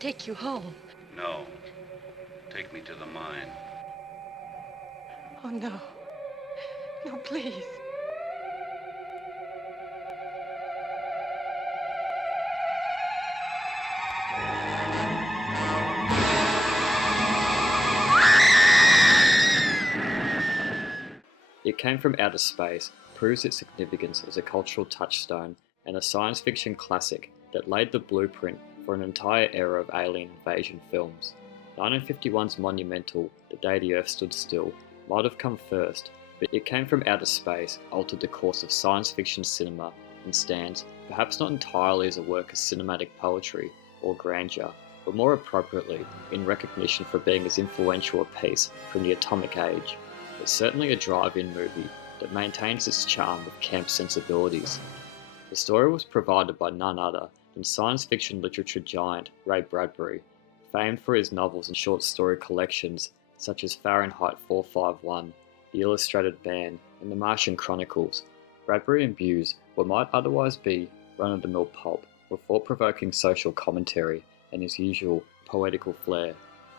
take you home. No. Take me to the mine. Oh, no. No, please. It Came from Outer Space proves its significance as a cultural touchstone and a science fiction classic that laid the blueprint for an entire era of alien invasion films. 1951's monumental The Day the Earth Stood Still might have come first, but It Came from Outer Space altered the course of science fiction cinema and stands, perhaps not entirely as a work of cinematic poetry or grandeur, but more appropriately in recognition for being as influential a piece from the atomic age. It's certainly a drive-in movie that maintains its charm with camp sensibilities. The story was provided by none other than science fiction literature giant Ray Bradbury, famed for his novels and short story collections such as Fahrenheit 451, The Illustrated Man, and The Martian Chronicles. Bradbury imbues what might otherwise be run-of-the-mill pulp with thought-provoking social commentary and his usual poetical flair.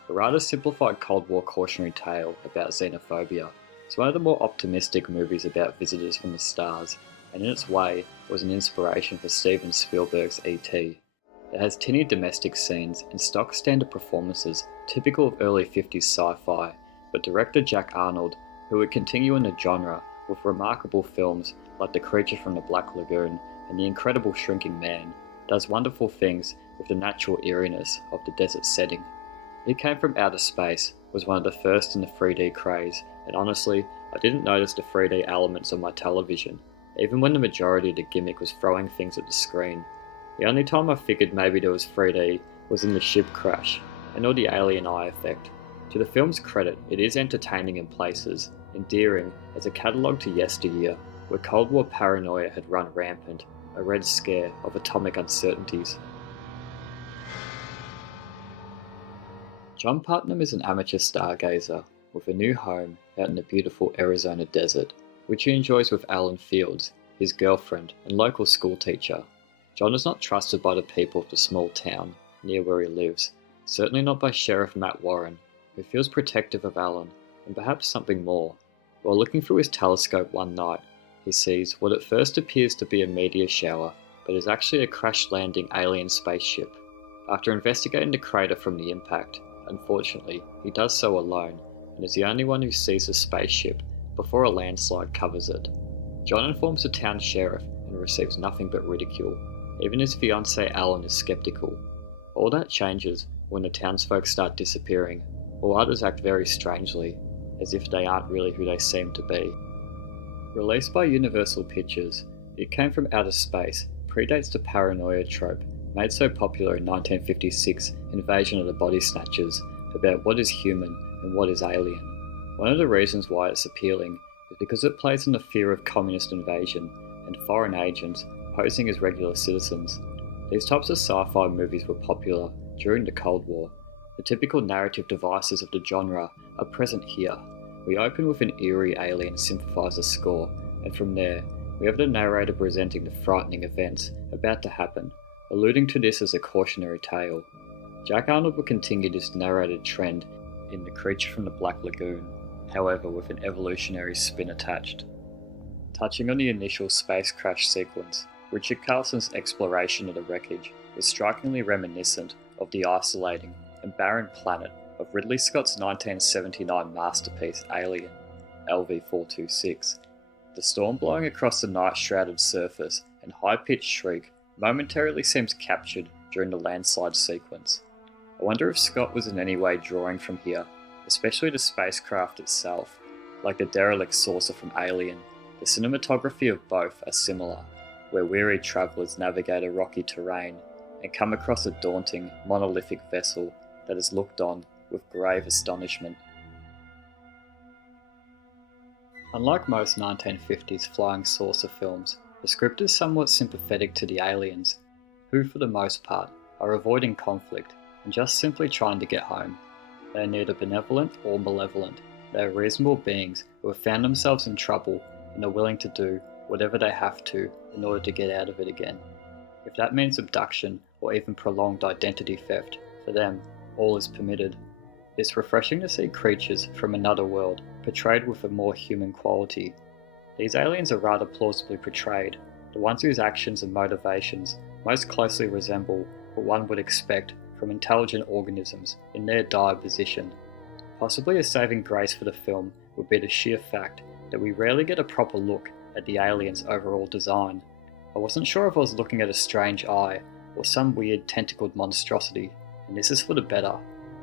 A rather simplified Cold War cautionary tale about xenophobia. It's one of the more optimistic movies about visitors from the stars, and in its way was an inspiration for Steven Spielberg's E.T. It has tinny domestic scenes and stock standard performances typical of early 50s sci-fi, but director Jack Arnold, who would continue in the genre with remarkable films like The Creature from the Black Lagoon and The Incredible Shrinking Man, does wonderful things with the natural eeriness of the desert setting. It Came from Outer Space was one of the first in the 3D craze, and honestly, I didn't notice the 3D elements on my television, even when the majority of the gimmick was throwing things at the screen. The only time I figured maybe there was 3D was in the ship crash, and all the alien eye effect. To the film's credit, it is entertaining in places, endearing as a catalogue to yesteryear, where Cold War paranoia had run rampant, a red scare of atomic uncertainties. John Putnam is an amateur stargazer with a new home out in the beautiful Arizona desert, which he enjoys with Alan Fields, his girlfriend and local schoolteacher. John is not trusted by the people of the small town near where he lives, certainly not by Sheriff Matt Warren, who feels protective of Alan and perhaps something more. While looking through his telescope one night, he sees what at first appears to be a meteor shower, but is actually a crash-landing alien spaceship. After investigating the crater from the impact, unfortunately, he does so alone, and is the only one who sees the spaceship before a landslide covers it. John informs the town sheriff and receives nothing but ridicule. Even his fiancée Alan is skeptical. All that changes when the townsfolk start disappearing, or others act very strangely, as if they aren't really who they seem to be. Released by Universal Pictures, It Came from Outer Space predates the paranoia trope made so popular in 1956 Invasion of the Body Snatchers about what is human and what is alien. One of the reasons why it's appealing is because it plays on the fear of communist invasion and foreign agents posing as regular citizens. These types of sci-fi movies were popular during the Cold War. The typical narrative devices of the genre are present here. We open with an eerie alien synthesizer score, and from there, we have the narrator presenting the frightening events about to happen, alluding to this as a cautionary tale. Jack Arnold will continue this narrated trend in The Creature from the Black Lagoon, however with an evolutionary spin attached. Touching on the initial space crash sequence, Richard Carlson's exploration of the wreckage is strikingly reminiscent of the isolating and barren planet of Ridley Scott's 1979 masterpiece Alien, LV-426. The storm blowing across the night-shrouded surface and high-pitched shriek momentarily seems captured during the landslide sequence. I wonder if Scott was in any way drawing from here, especially the spacecraft itself. Like the derelict saucer from Alien, the cinematography of both are similar, where weary travellers navigate a rocky terrain and come across a daunting, monolithic vessel that is looked on with grave astonishment. Unlike most 1950s flying saucer films, the script is somewhat sympathetic to the aliens, who for the most part are avoiding conflict and just simply trying to get home. They are neither benevolent or malevolent. They are reasonable beings who have found themselves in trouble and are willing to do whatever they have to in order to get out of it again. If that means abduction or even prolonged identity theft For them, all is permitted. It's refreshing to see creatures from another world portrayed with a more human quality. These aliens are rather plausibly portrayed, the ones whose actions and motivations most closely resemble what one would expect from intelligent organisms in their dire position. Possibly a saving grace for the film would be the sheer fact that we rarely get a proper look at the aliens' overall design. I wasn't sure if I was looking at a strange eye or some weird tentacled monstrosity, and this is for the better.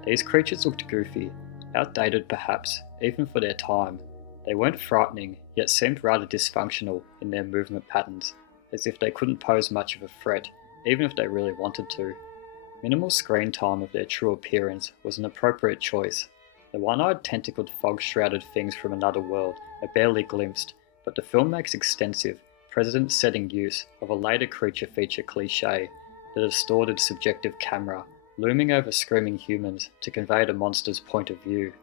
These creatures looked goofy, outdated perhaps, even for their time. They weren't frightening, yet seemed rather dysfunctional in their movement patterns, as if they couldn't pose much of a threat, even if they really wanted to. Minimal screen time of their true appearance was an appropriate choice. The one-eyed tentacled fog-shrouded things from another world are barely glimpsed, but the film makes extensive, precedent-setting use of a later creature feature cliché, the distorted subjective camera, looming over screaming humans to convey the monster's point of view.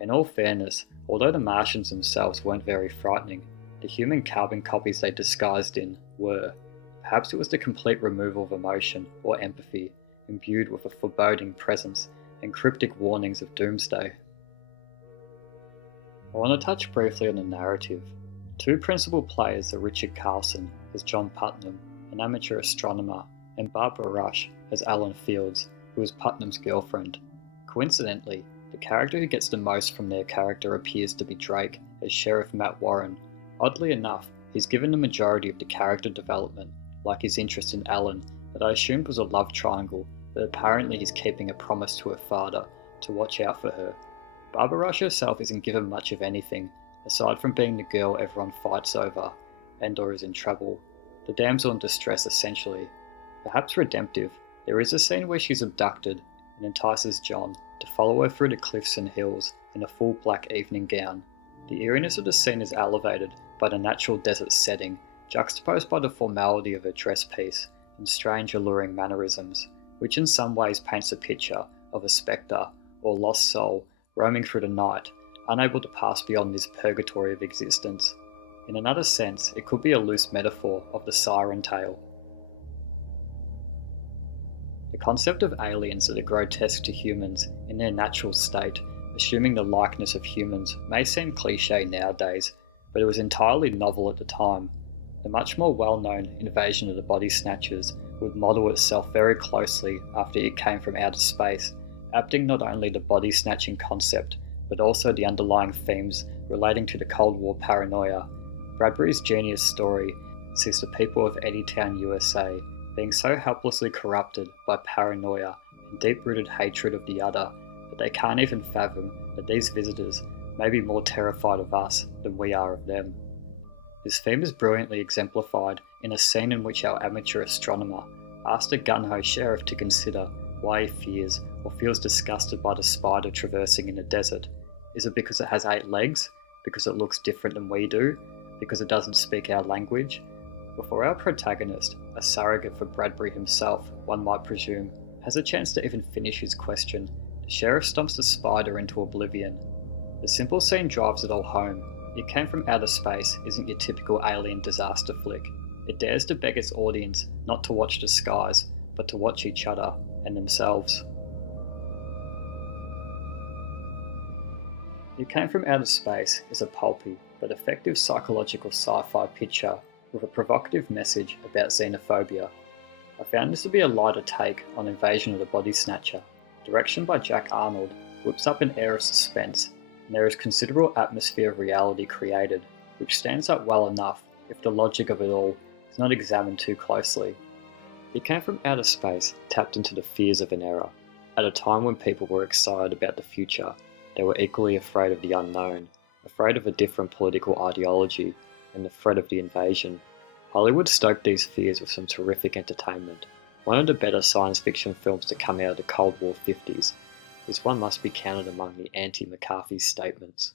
In all fairness, although the Martians themselves weren't very frightening, the human carbon copies they disguised in were. Perhaps it was the complete removal of emotion or empathy, imbued with a foreboding presence and cryptic warnings of doomsday. I want to touch briefly on the narrative. Two principal players are Richard Carlson as John Putnam, an amateur astronomer, and Barbara Rush as Alan Fields, who is Putnam's girlfriend. Coincidentally, the character who gets the most from their character appears to be Drake as Sheriff Matt Warren. Oddly enough, he's given the majority of the character development, like his interest in Alan, that I assumed was a love triangle, but apparently he's keeping a promise to her father to watch out for her. Barbara Rush herself isn't given much of anything, aside from being the girl everyone fights over, and/or is in trouble. The damsel in distress essentially. Perhaps redemptive, there is a scene where she's abducted and entices John to follow her through the cliffs and hills in a full black evening gown. The eeriness of the scene is elevated by the natural desert setting, juxtaposed by the formality of her dress piece and strange alluring mannerisms, which in some ways paints a picture of a spectre or lost soul roaming through the night, unable to pass beyond this purgatory of existence. In another sense, it could be a loose metaphor of the siren tale. The concept of aliens that are grotesque to humans in their natural state, assuming the likeness of humans, may seem cliché nowadays, but it was entirely novel at the time. The much more well-known Invasion of the Body Snatchers would model itself very closely after it came from outer space, apting not only the body-snatching concept, but also the underlying themes relating to the Cold War paranoia. Bradbury's genius story sees the people of Eddytown, USA, being so helplessly corrupted by paranoia and deep-rooted hatred of the other that they can't even fathom that these visitors may be more terrified of us than we are of them. This theme is brilliantly exemplified in a scene in which our amateur astronomer asked a gung-ho sheriff to consider why he fears or feels disgusted by the spider traversing in the desert. Is it because it has 8 legs? Because it looks different than we do? Because it doesn't speak our language? Before our protagonist, a surrogate for Bradbury himself, one might presume, has a chance to even finish his question, the sheriff stomps the spider into oblivion. The simple scene drives it all home. It Came from Outer Space isn't your typical alien disaster flick. It dares to beg its audience not to watch the skies, but to watch each other and themselves. It Came from Outer Space is a pulpy but effective psychological sci-fi picture with a provocative message about xenophobia. I found this to be a lighter take on Invasion of the Body Snatcher. Direction by Jack Arnold whips up an air of suspense, and there is considerable atmosphere of reality created, which stands up well enough if the logic of it all is not examined too closely. It Came from Outer Space tapped into the fears of an era. At a time when people were excited about the future, they were equally afraid of the unknown, afraid of a different political ideology, and the threat of the invasion. Hollywood stoked these fears with some terrific entertainment. One of the better science fiction films to come out of the Cold War 50s. This one must be counted among the anti-McCarthy statements.